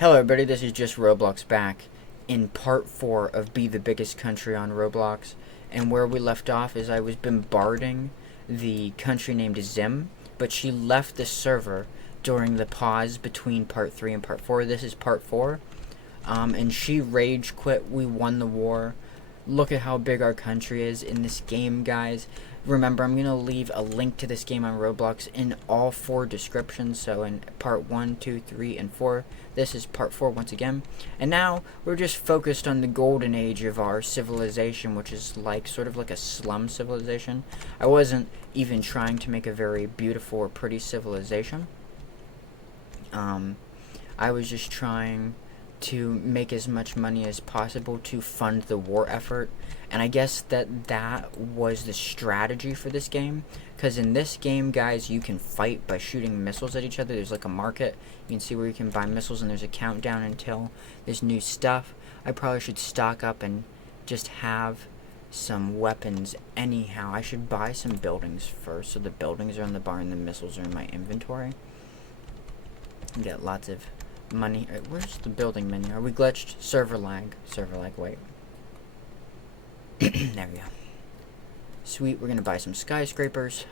Hello everybody, this is just Roblox back in part 4 of Be the Biggest Country on Roblox. And where we left off is I was bombarding the country named Zim, but she left the server during the pause between part 3 and part 4. This is part 4. And she rage quit. We won the war. Look at how big our country is in this game, guys. Remember, I'm going to leave a link to this game on Roblox in all 4 descriptions. So in part 1, 2, 3, and 4. This is part 4 once again. And now we're just focused on the golden age of our civilization, which is like sort of like a slum civilization. I wasn't even trying to make a very beautiful or pretty civilization. I was just trying to make as much money as possible to fund the war effort, and I guess that was the strategy for this game, because in this game, guys, you can fight by shooting missiles at each other. There's like a market, you can see where you can buy missiles, and there's a countdown until there's new stuff. I probably should stock up and just have some weapons anyhow. I should buy some buildings first, so the buildings are in the bar and the missiles are in my inventory, and get lots of money. Where's the building menu? Are we glitched? Server lag. Wait. There we go. Sweet. We're gonna buy some skyscrapers,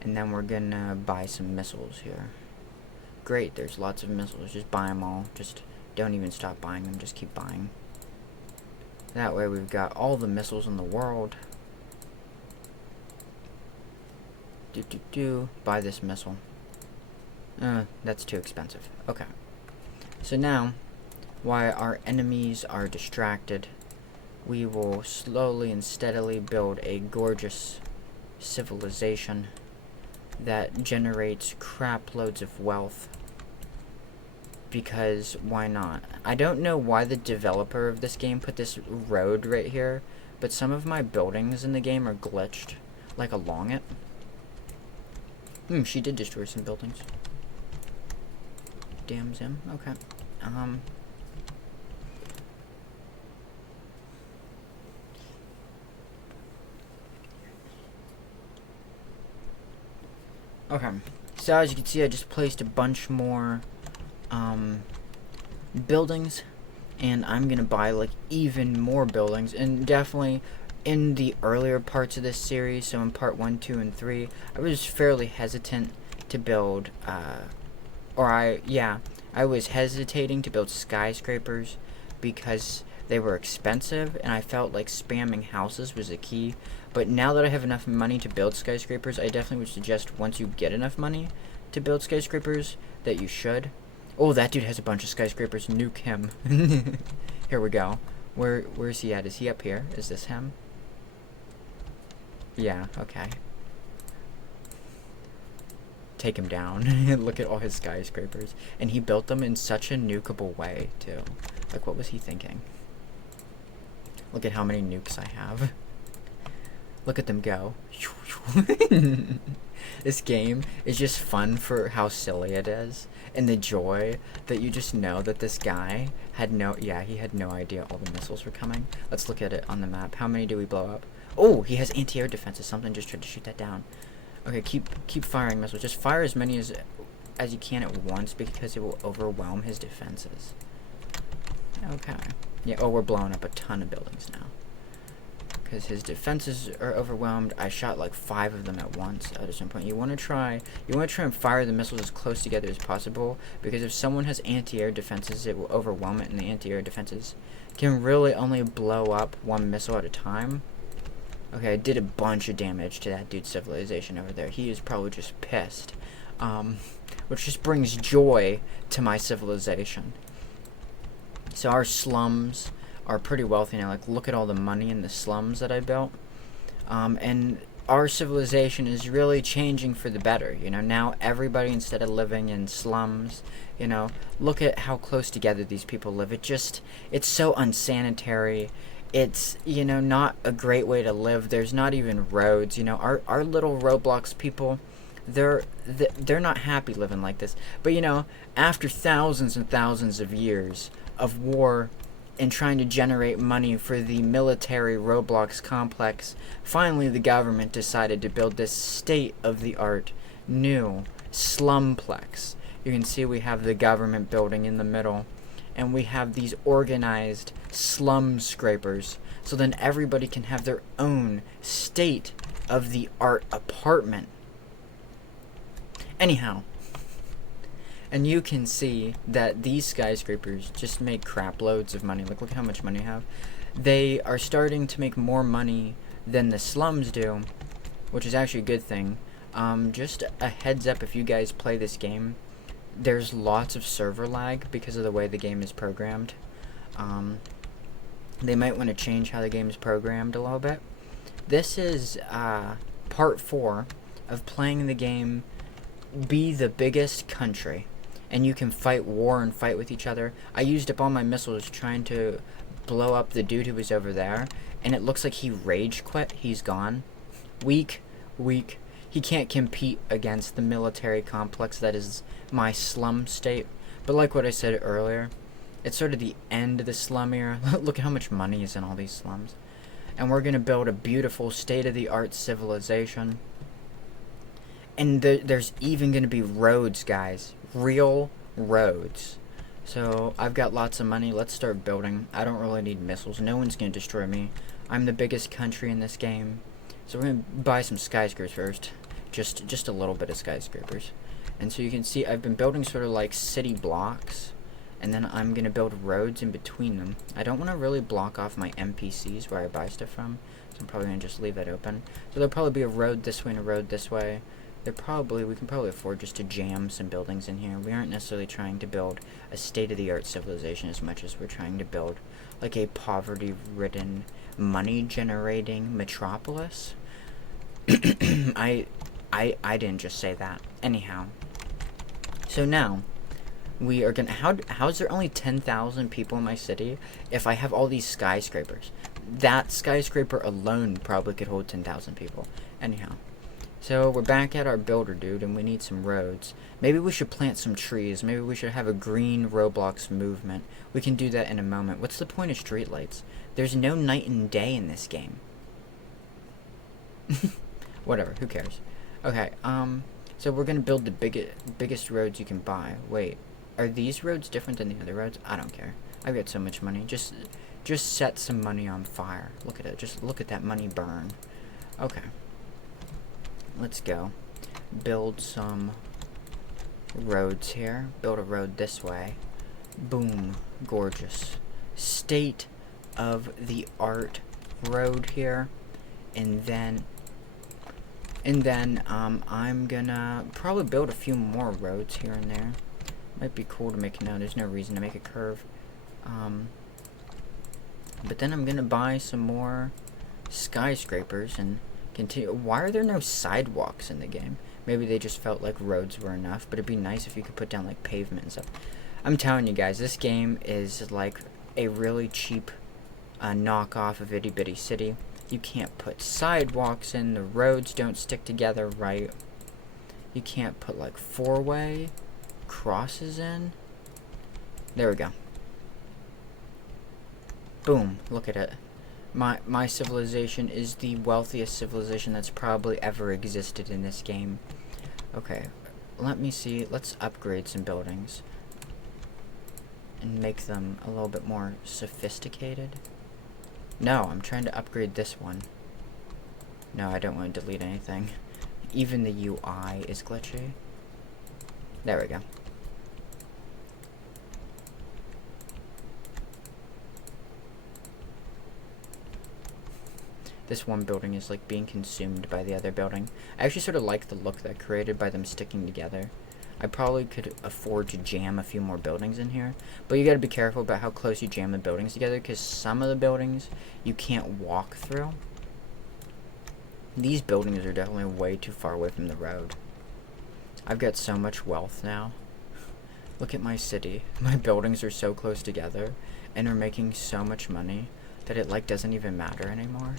and then we're gonna buy some missiles here. Great. There's lots of missiles. Just buy them all. Just don't even stop buying them. Just keep buying. That way we've got all the missiles in the world. Buy this missile. That's too expensive. Okay. So now, while our enemies are distracted, we will slowly and steadily build a gorgeous civilization that generates crap loads of wealth. Because why not? I don't know why the developer of this game put this road right here, but some of my buildings in the game are glitched, like along it. She did destroy some buildings. Damn Zim. Okay. Okay. So as you can see, I just placed a bunch more buildings, and I'm gonna buy like even more buildings, and definitely in the earlier parts of this series, so in part 1, 2, and 3, I was fairly hesitant to build I was hesitating to build skyscrapers because they were expensive, and I felt like spamming houses was the key. But now that I have enough money to build skyscrapers, I definitely would suggest once you get enough money to build skyscrapers that you should. Oh, that dude has a bunch of skyscrapers. Nuke him. Here we go. Where's he at? Is he up here? Is this him? Yeah, okay. Take him down. Look at all his skyscrapers. And he built them in such a nukeable way, too. Like, what was he thinking? Look at how many nukes I have. Look at them go. This game is just fun for how silly it is. And the joy that you just know that this guy had he had no idea all the missiles were coming. Let's look at it on the map. How many do we blow up? Oh, he has anti-air defenses. Something just tried to shoot that down. Okay, keep firing missiles. Just fire as many as you can at once, because it will overwhelm his defenses. Okay. Yeah. Oh, we're blowing up a ton of buildings now because his defenses are overwhelmed. I shot like 5 of them at once at some point. You want to try and fire the missiles as close together as possible, because if someone has anti-air defenses, it will overwhelm it, and the anti-air defenses can really only blow up one missile at a time. Okay, I did a bunch of damage to that dude's civilization over there. He is probably just pissed. Which just brings joy to my civilization. So our slums are pretty wealthy now. Like, look at all the money in the slums that I built. And our civilization is really changing for the better. You know, now everybody, instead of living in slums, you know, look at how close together these people live. It's so unsanitary. It's, you know, not a great way to live. There's not even roads. You know, our little Roblox people, they're not happy living like this. But, you know, after thousands and thousands of years of war and trying to generate money for the military Roblox complex, finally the government decided to build this state-of-the-art new slumplex. You can see we have the government building in the middle, and we have these organized slum scrapers, so then everybody can have their own state-of-the-art apartment. Anyhow, and you can see that these skyscrapers just make crap loads of money. Look how much money I have. They are starting to make more money than the slums do, which is actually a good thing. Just a heads up, if you guys play this game, there's lots of server lag because of the way the game is programmed. They might want to change how the game is programmed a little bit. This is part 4 of playing the game Be the Biggest Country. And you can fight war and fight with each other. I used up all my missiles trying to blow up the dude who was over there, and it looks like he rage quit. He's gone. Weak. He can't compete against the military complex that is my slum state. But like what I said earlier, it's sort of the end of the slum era. Look at how much money is in all these slums. And we're going to build a beautiful state-of-the-art civilization. And there's even going to be roads, guys. Real roads. So I've got lots of money. Let's start building. I don't really need missiles. No one's going to destroy me. I'm the biggest country in this game. So we're going to buy some skyscrapers first. Just a little bit of skyscrapers. And so you can see I've been building sort of like city blocks. And then I'm going to build roads in between them. I don't want to really block off my NPCs where I buy stuff from. So I'm probably going to just leave that open. So there'll probably be a road this way and a road this way. We can probably afford just to jam some buildings in here. We aren't necessarily trying to build a state-of-the-art civilization as much as we're trying to build like a poverty-ridden, money-generating metropolis. I didn't just say that. Anyhow. So now, we are gonna, how's there only 10,000 people in my city if I have all these skyscrapers? That skyscraper alone probably could hold 10,000 people. Anyhow. So we're back at our builder dude, and we need some roads. Maybe we should plant some trees. Maybe we should have a green Roblox movement. We can do that in a moment. What's the point of streetlights? There's no night and day in this game. Whatever, who cares? Okay, so we're gonna build the biggest roads you can buy. Wait, are these roads different than the other roads? I don't care. I've got so much money. Just set some money on fire. Look at it. Just look at that money burn. Okay. Let's go. Build some roads here. Build a road this way. Boom. Gorgeous. State of the art road here. And then I'm gonna probably build a few more roads here and there. Might be cool to make it now. There's no reason to make a curve. But then I'm gonna buy some more skyscrapers and continue. Why are there no sidewalks in the game? Maybe they just felt like roads were enough, but it'd be nice if you could put down like pavement and stuff. I'm telling you guys, this game is like a really cheap knockoff of Itty Bitty City. You can't put sidewalks in, the roads don't stick together right. You can't put like 4-way crosses in. There we go. Boom, look at it. My civilization is the wealthiest civilization that's probably ever existed in this game. Okay, let me see. Let's upgrade some buildings and make them a little bit more sophisticated. No, I'm trying to upgrade this one. No, I don't want to delete anything. Even the UI is glitchy. There we go. This one building is like being consumed by the other building. I actually sort of like the look that created by them sticking together. I probably could afford to jam a few more buildings in here, but you gotta be careful about how close you jam the buildings together, because some of the buildings you can't walk through. These buildings are definitely way too far away from the road. I've got so much wealth now. Look at my city. My buildings are so close together and are making so much money that it like doesn't even matter anymore.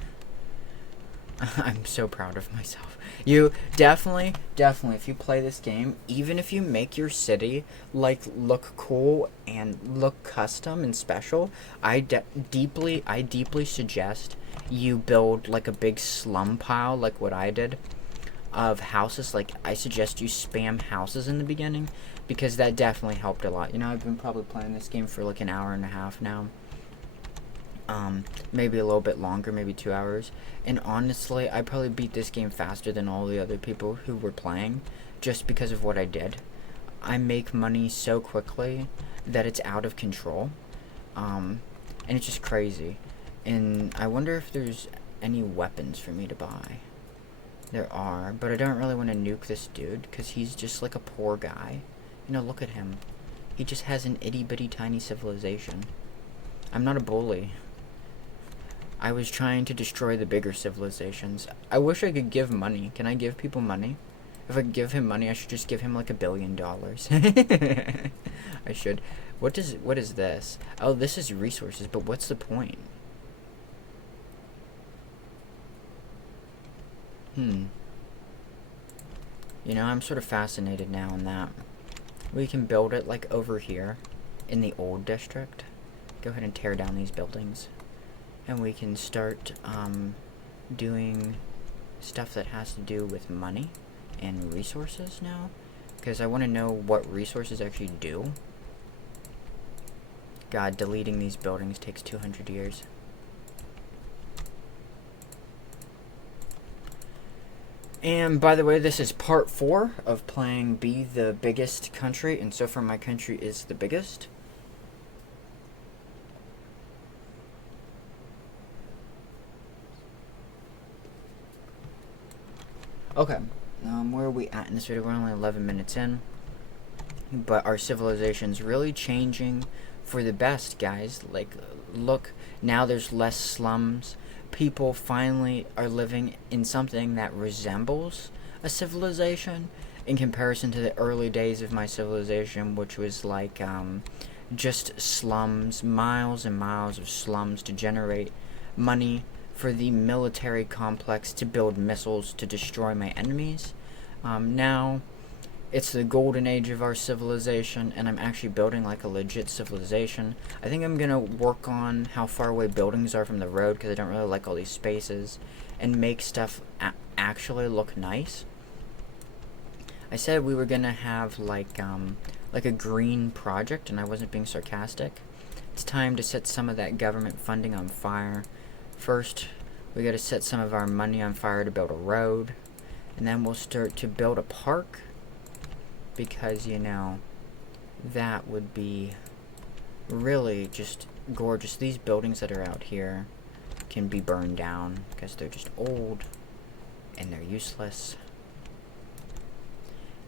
I'm so proud of myself. You definitely, if you play this game, even if you make your city like look cool and look custom and special, I deeply suggest you build like a big slum pile like what I did. of houses. Like, I suggest you spam houses in the beginning, because that definitely helped a lot. You know, I've been probably playing this game for like an hour and a half now. Maybe a little bit longer, maybe 2 hours. And honestly, I probably beat this game faster than all the other people who were playing, just because of what I did. I make money so quickly that it's out of control. And it's just crazy. And I wonder if there's any weapons for me to buy. There are, but I don't really want to nuke this dude, because he's just like a poor guy. You know, look at him. He just has an itty-bitty tiny civilization. I'm not a bully. I was trying to destroy the bigger civilizations. I wish I could give money. Can I give people money? If I give him money, I should just give him like $1 billion. I should. What is this? Oh, this is resources, but what's the point? You know, I'm sort of fascinated now in that. We can build it like over here in the old district. Go ahead and tear down these buildings. And we can start doing stuff that has to do with money and resources now. Because I want to know what resources actually do. God, deleting these buildings takes 200 years. And by the way, this is part 4 of playing Be the Biggest Country, and so far my country is the biggest. Okay, where are we at in this video? We're only 11 minutes in, but our civilization's really changing for the best, guys. Like, look, now there's less slums. People finally are living in something that resembles a civilization in comparison to the early days of my civilization, which was like just slums, miles and miles of slums to generate money for the military complex to build missiles to destroy my enemies. Now it's the golden age of our civilization, and I'm actually building like a legit civilization. I think I'm gonna work on how far away buildings are from the road, because I don't really like all these spaces, and make stuff actually look nice. I said we were gonna have like a green project, and I wasn't being sarcastic. It's time to set some of that government funding on fire. First, we gotta set some of our money on fire to build a road, and then we'll start to build a park, because, you know, that would be really just gorgeous. These buildings that are out here can be burned down because they're just old and they're useless.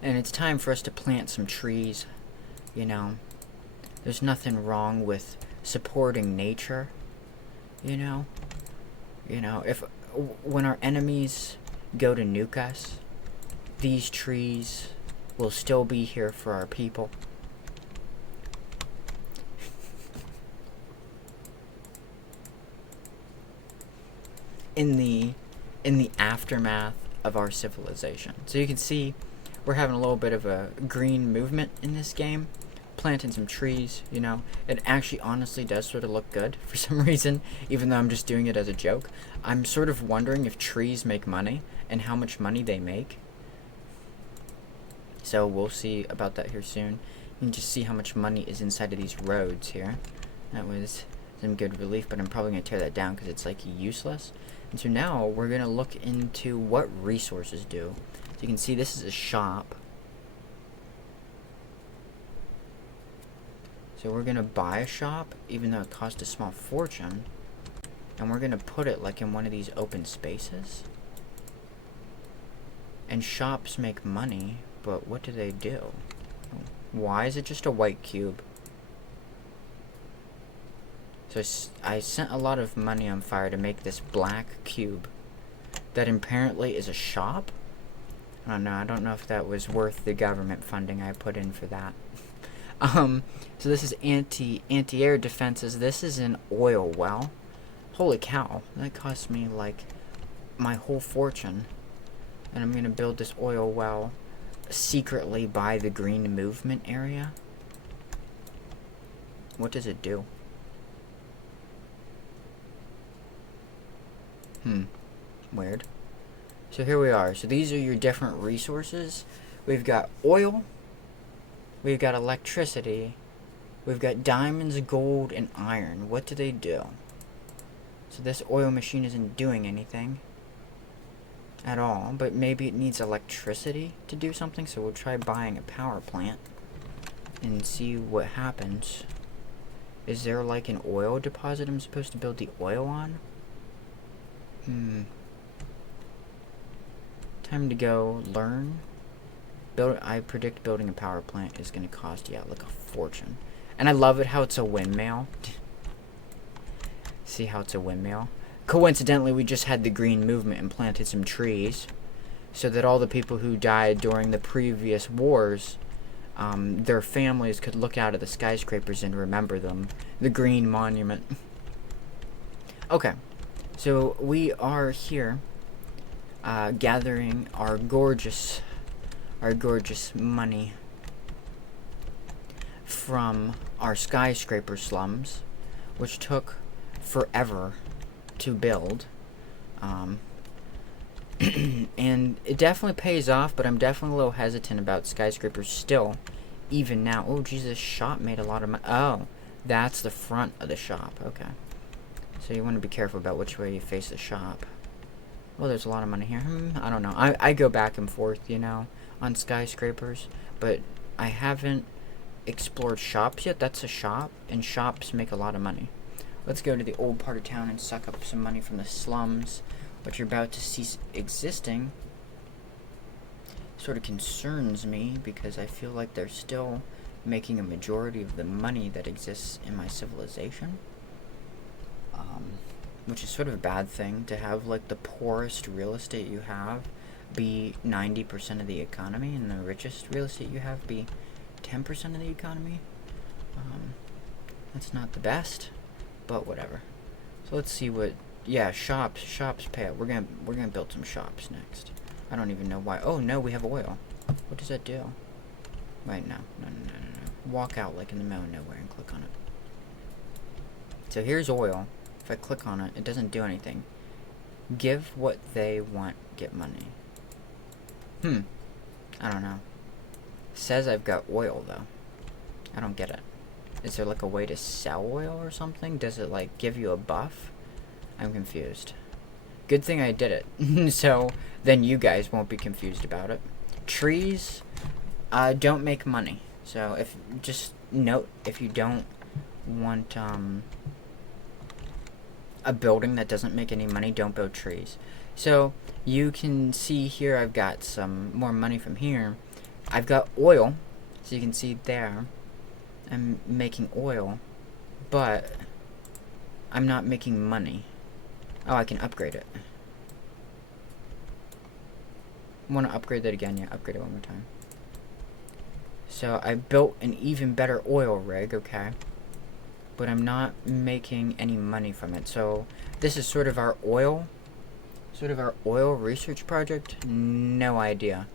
And it's time for us to plant some trees. You know, there's nothing wrong with supporting nature. You know, if when our enemies go to nuke us, these trees will still be here for our people. In the aftermath of our civilization. So you can see we're having a little bit of a green movement in this game. Planting some trees, you know. It actually honestly does sort of look good for some reason, even though I'm just doing it as a joke. I'm sort of wondering if trees make money and how much money they make. So we'll see about that here soon. You can just see how much money is inside of these roads here. That was some good relief, but I'm probably going to tear that down because it's like useless. And so now we're going to look into what resources do. So you can see this is a shop. So we're going to buy a shop, even though it cost a small fortune. And we're going to put it like in one of these open spaces. And shops make money. But what do they do? Why is it just a white cube? So I sent a lot of money on fire to make this black cube that apparently is a shop? I don't know. I don't know if that was worth the government funding I put in for that. So this is anti-air defenses. This is an oil well. Holy cow. That cost me like my whole fortune. And I'm gonna build this oil well secretly by the green movement area. What does it do? Weird. So here we are. So these are your different resources. We've got oil. We've got electricity. We've got diamonds, gold, and iron. What do they do? So this oil machine isn't doing anything at all, but maybe it needs electricity to do something, so we'll try buying a power plant and see what happens. Is there like an oil deposit I'm supposed to build the oil on? Time to go learn. I predict building a power plant is going to cost, yeah, like a fortune. And I love it how it's a windmill. See how it's a windmill? Coincidentally, we just had the green movement and planted some trees so that all the people who died during the previous wars, their families could look out at the skyscrapers and remember them. The green monument. Okay, so we are here gathering our gorgeous money from our skyscraper slums, which took forever to build. And it definitely pays off, but I'm definitely a little hesitant about skyscrapers still, even now. Oh, Jesus, shop made a lot of money. Oh, that's the front of the shop. Okay. So you want to be careful about which way you face the shop. Well, there's a lot of money here. I don't know. I go back and forth, you know, on skyscrapers, but I haven't explored shops yet. That's a shop, and shops make a lot of money. Let's go to the old part of town and suck up some money from the slums, which are about to cease existing. Sort of concerns me because I feel like they're still making a majority of the money that exists in my civilization. Which is sort of a bad thing to have, like, the poorest real estate you have be 90% of the economy and the richest real estate you have be 10% of the economy. That's not the best, but whatever. So let's see what, yeah, shops pay out. We're gonna build some shops next. I don't even know why. Oh no, we have oil. What does that do? Wait, no. Walk out like in the middle of nowhere and click on it. So here's oil. If I click on it, it doesn't do anything. Give what they want, get money. I don't know. Says I've got oil, though. I don't get it. Is there like a way to sell oil or something? Does it like give you a buff? I'm confused. Good thing I did it. So then you guys won't be confused about it. Trees don't make money. So just note, if you don't want a building that doesn't make any money, don't build trees. So you can see here I've got some more money from here. I've got oil, so you can see there I'm making oil, but I'm not making money. Oh, I can upgrade it. Want to upgrade that again? Yeah, upgrade it one more time. So I built an even better oil rig, okay, but I'm not making any money from it. So this is sort of our oil research project. No idea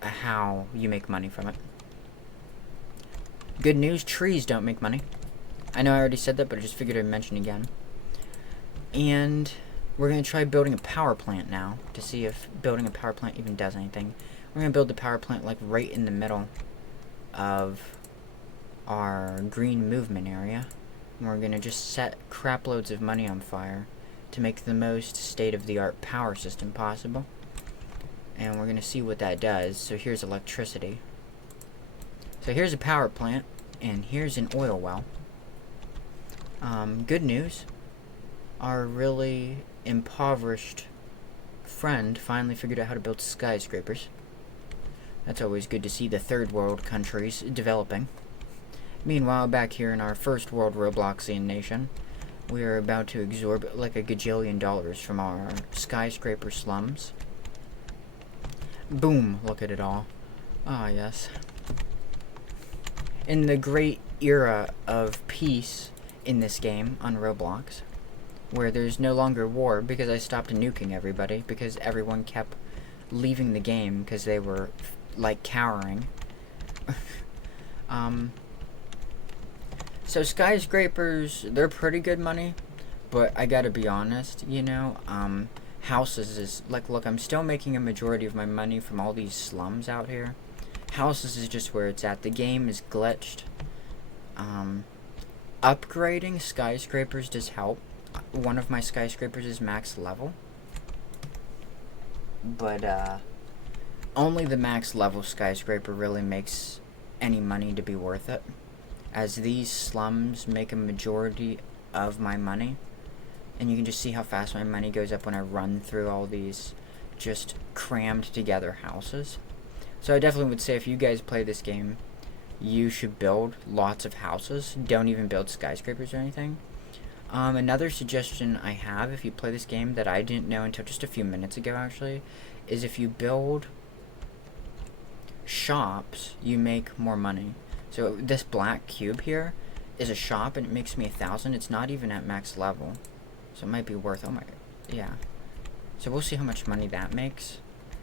how you make money from it. Good news, trees don't make money. I know I already said that, but I just figured I'd mention again. And we're going to try building a power plant now to see if building a power plant even does anything. We're going to build the power plant like right in the middle of our green movement area. And we're going to just set crap loads of money on fire to make the most state-of-the-art power system possible. And we're going to see what that does. So here's electricity. So here's a power plant, and here's an oil well. Good news. Our really impoverished friend finally figured out how to build skyscrapers. That's always good to see the third world countries developing. Meanwhile, back here in our first world Robloxian nation, we are about to absorb like $1 gajillion from our skyscraper slums. Boom, look at it all. Ah, yes. In the great era of peace in this game on Roblox, where there's no longer war because I stopped nuking everybody because everyone kept leaving the game because they were like cowering. So skyscrapers, they're pretty good money, but I gotta be honest, you know, houses is, like, look, I'm still making a majority of my money from all these slums out here. Houses is just where it's at. The game is glitched. Upgrading skyscrapers does help. One of my skyscrapers is max level. But, only the max level skyscraper really makes any money to be worth it, as these slums make a majority of my money. And you can just see how fast my money goes up when I run through all these just crammed together houses. So I definitely would say if you guys play this game, you should build lots of houses. Don't even build skyscrapers or anything. Another suggestion I have if you play this game that I didn't know until just a few minutes ago actually, is if you build shops, you make more money. So this black cube here is a shop and it makes me 1,000. It's not even at max level. So it might be worth, oh my, yeah. So we'll see how much money that makes.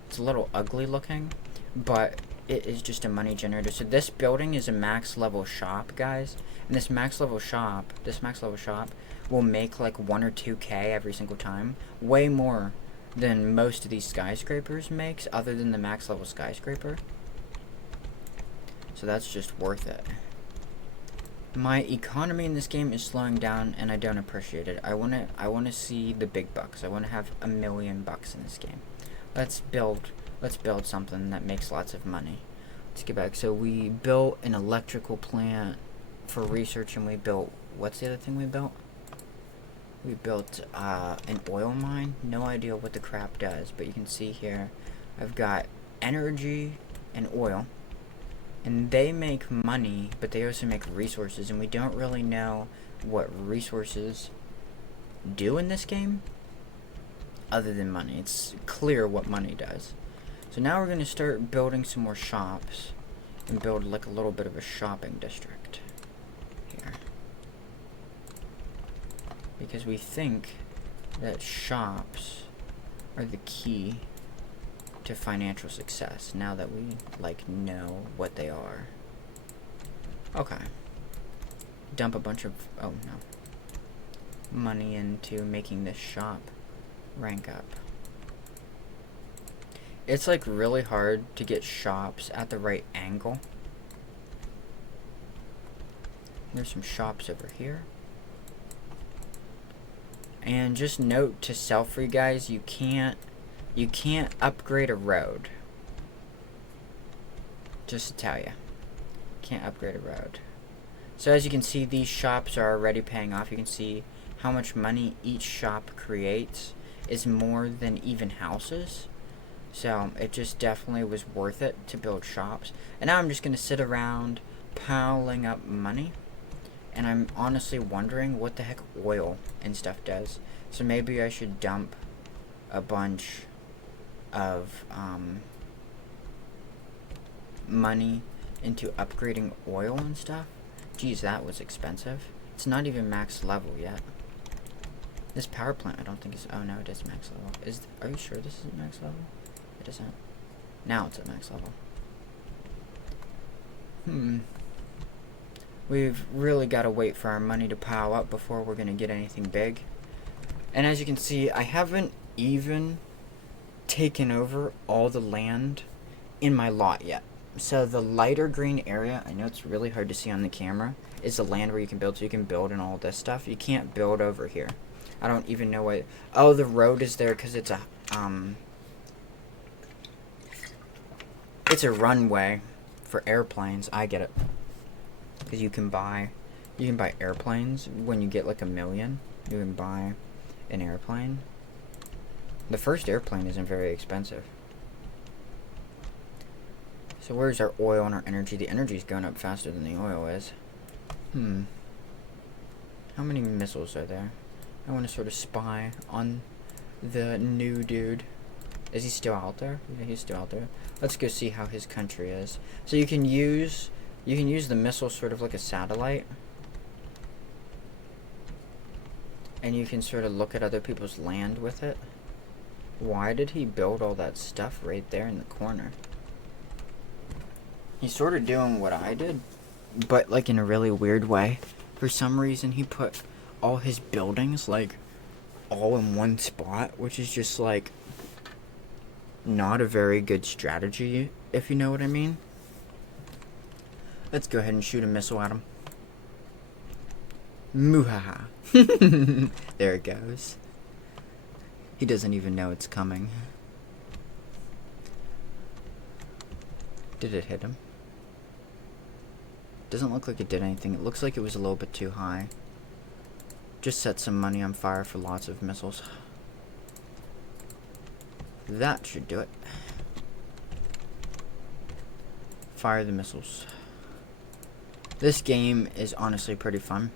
It's a little ugly looking, but it is just a money generator. So this building is a max level shop, guys. And this max level shop will make like 1 or 2K every single time. Way more than most of these skyscrapers makes, other than the max level skyscraper. So that's just worth it. My economy in this game is slowing down, and I don't appreciate it. I wanna see the big bucks. I wanna have $1 million in this game. Let's build something that makes lots of money. Let's get back. So we built an electrical plant for research, and we built, what's the other thing we built? We built an oil mine. No idea what the crap does, but you can see here I've got energy and oil. And they make money, but they also make resources, and we don't really know what resources do in this game, other than money. It's clear what money does. So now we're going to start building some more shops, and build like a little bit of a shopping district here. Because we think that shops are the key to financial success, now that we like know what they are. Okay. Dump a bunch of, oh no, money into making this shop rank up. It's like really hard to get shops at the right angle. There's some shops over here. And just note to self for you guys, you can't upgrade a road. Just to tell you. Can't upgrade a road. So as you can see, these shops are already paying off. You can see how much money each shop creates is more than even houses. So it just definitely was worth it to build shops. And now I'm just going to sit around piling up money. And I'm honestly wondering what the heck oil and stuff does. So maybe I should dump a bunch of money into upgrading oil and stuff. Geez, that was expensive. It's not even max level yet. This power plant I don't think is, oh no, it is max level. Are you sure this isn't max level? It isn't. Now it's at max level. We've really got to wait for our money to pile up before we're going to get anything big. And as you can see, I haven't even taken over all the land in my lot yet. So the lighter green area, I know it's really hard to see on the camera, is the land where you can build. So you can build and all this stuff. You can't build over here. I don't even know what, oh, the road is there because it's a runway for airplanes. I get it. Because you can buy airplanes when you get like 1 million. You can buy an airplane. The first airplane isn't very expensive. So where's our oil and our energy? The energy is going up faster than the oil is. How many missiles are there? I want to sort of spy on the new dude. Is he still out there? Yeah, he's still out there. Let's go see how his country is. So you can use the missile sort of like a satellite. And you can sort of look at other people's land with it. Why did he build all that stuff right there in the corner? He's sort of doing what I did, but like in a really weird way. For some reason he put all his buildings like all in one spot, which is just like not a very good strategy, if you know what I mean. Let's go ahead and shoot a missile at him. Muhaha. There it goes. He doesn't even know it's coming. Did it hit him? Doesn't look like it did anything. It looks like it was a little bit too high. Just set some money on fire for lots of missiles. That should do it. Fire the missiles. This game is honestly pretty fun.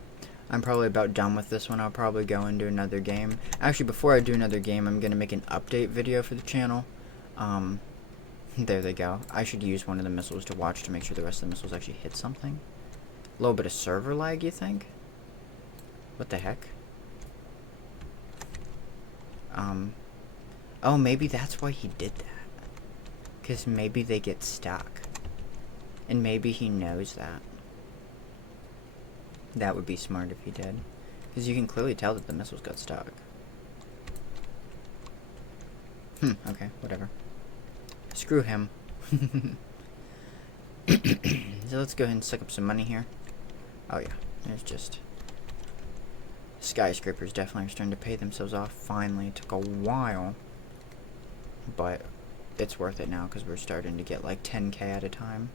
I'm probably about done with this one. I'll probably go and do another game. Actually, before I do another game, I'm going to make an update video for the channel. There they go. I should use one of the missiles to watch to make sure the rest of the missiles actually hit something. A little bit of server lag, you think? What the heck? Oh, maybe that's why he did that. Because maybe they get stuck. And maybe he knows that. That would be smart if he did. Because you can clearly tell that the missiles got stuck. Okay, whatever. Screw him. So let's go ahead and suck up some money here. Oh yeah, there's just... Skyscrapers definitely are starting to pay themselves off. Finally, it took a while. But it's worth it now because we're starting to get like 10k at a time.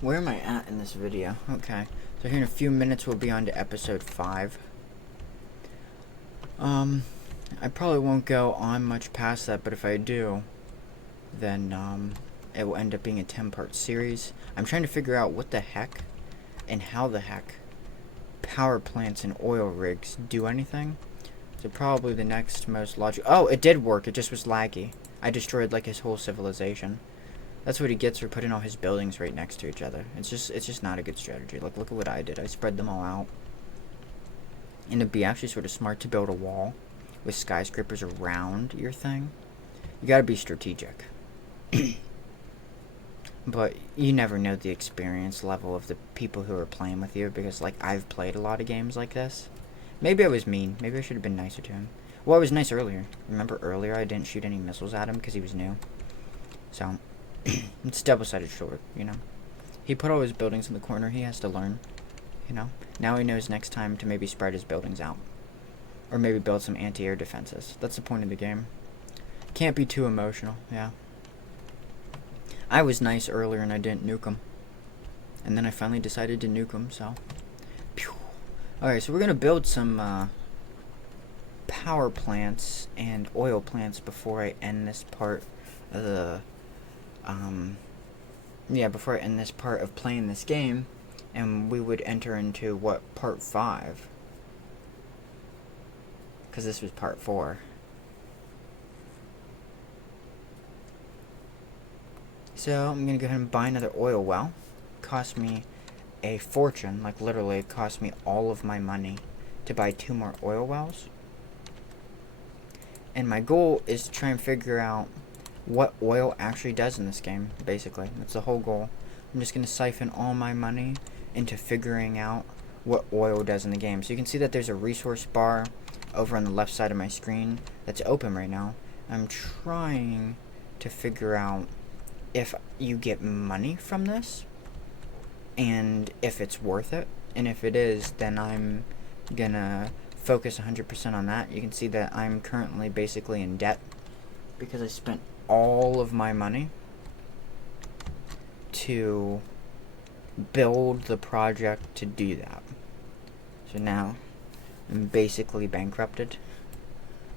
Where am I at in this video? Okay, so here in a few minutes we'll be on to episode 5. I probably won't go on much past that, but if I do, then it will end up being a 10-part series. I'm trying to figure out what the heck and how the heck power plants and oil rigs do anything. So probably the next most logical... Oh, it did work, it just was laggy. I destroyed like his whole civilization. That's what he gets for putting all his buildings right next to each other. It's just not a good strategy. Like, look at what I did. I spread them all out. And it'd be actually sort of smart to build a wall with skyscrapers around your thing. You gotta be strategic. But you never know the experience level of the people who are playing with you, because, like, I've played a lot of games like this. Maybe I was mean. Maybe I should have been nicer to him. Well, I was nice earlier. Remember earlier I didn't shoot any missiles at him because he was new? So... it's double-sided sword, you know. He put all his buildings in the corner. He has to learn, you know. Now he knows next time to maybe spread his buildings out. Or maybe build some anti-air defenses. That's the point of the game. Can't be too emotional, yeah. I was nice earlier and I didn't nuke him. And then I finally decided to nuke him, so... Pew. Alright, so we're going to build some power plants and oil plants before I end this part of the... before I end this part of playing this game, and we would enter into, what, part 5? Because this was part 4. So, I'm going to go ahead and buy another oil well. Cost me a fortune, like literally it cost me all of my money to buy 2 more oil wells. And my goal is to try and figure out what oil actually does in this game, basically. That's the whole goal. I'm just going to siphon all my money into figuring out what oil does in the game. So you can see that there's a resource bar over on the left side of my screen that's open right now. I'm trying to figure out if you get money from this and if it's worth it. And if it is, then I'm going to focus 100% on that. You can see that I'm currently basically in debt because I spent all of my money to build the project to do that. So now I'm basically bankrupted.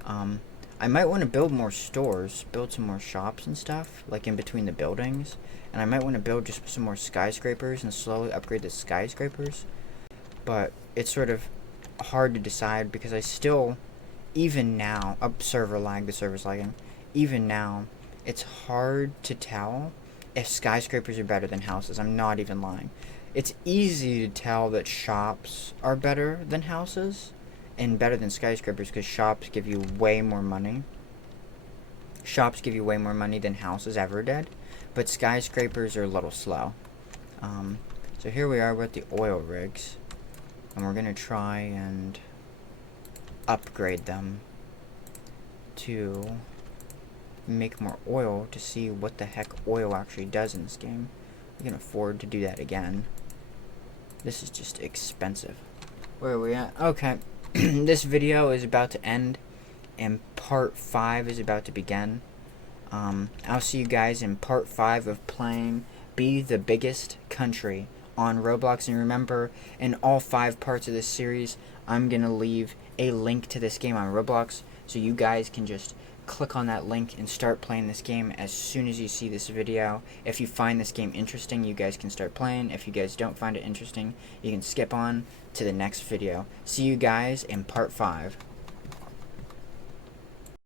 I might want to build more stores, build some more shops and stuff, like in between the buildings. And I might want to build just some more skyscrapers and slowly upgrade the skyscrapers. But it's sort of hard to decide because I still, even now, server lag, the server's lagging. Even now, it's hard to tell if skyscrapers are better than houses. I'm not even lying. It's easy to tell that shops are better than houses and better than skyscrapers because shops give you way more money. Shops give you way more money than houses ever did, but skyscrapers are a little slow. So here we are with the oil rigs, and we're gonna try and upgrade them to make more oil to see what the heck oil actually does in this game. We can afford to do that again. This is just expensive. Where are we at? Okay. This video is about to end and part 5 is about to begin. I'll see you guys in part 5 of playing Be the Biggest Country on Roblox. And remember, in all 5 parts of this series, I'm going to leave a link to this game on Roblox, so you guys can just click on that link and start playing this game as soon as you see this video. If you find this game interesting, you guys can start playing. If you guys don't find it interesting, you can skip on to the next video. See you guys in part 5.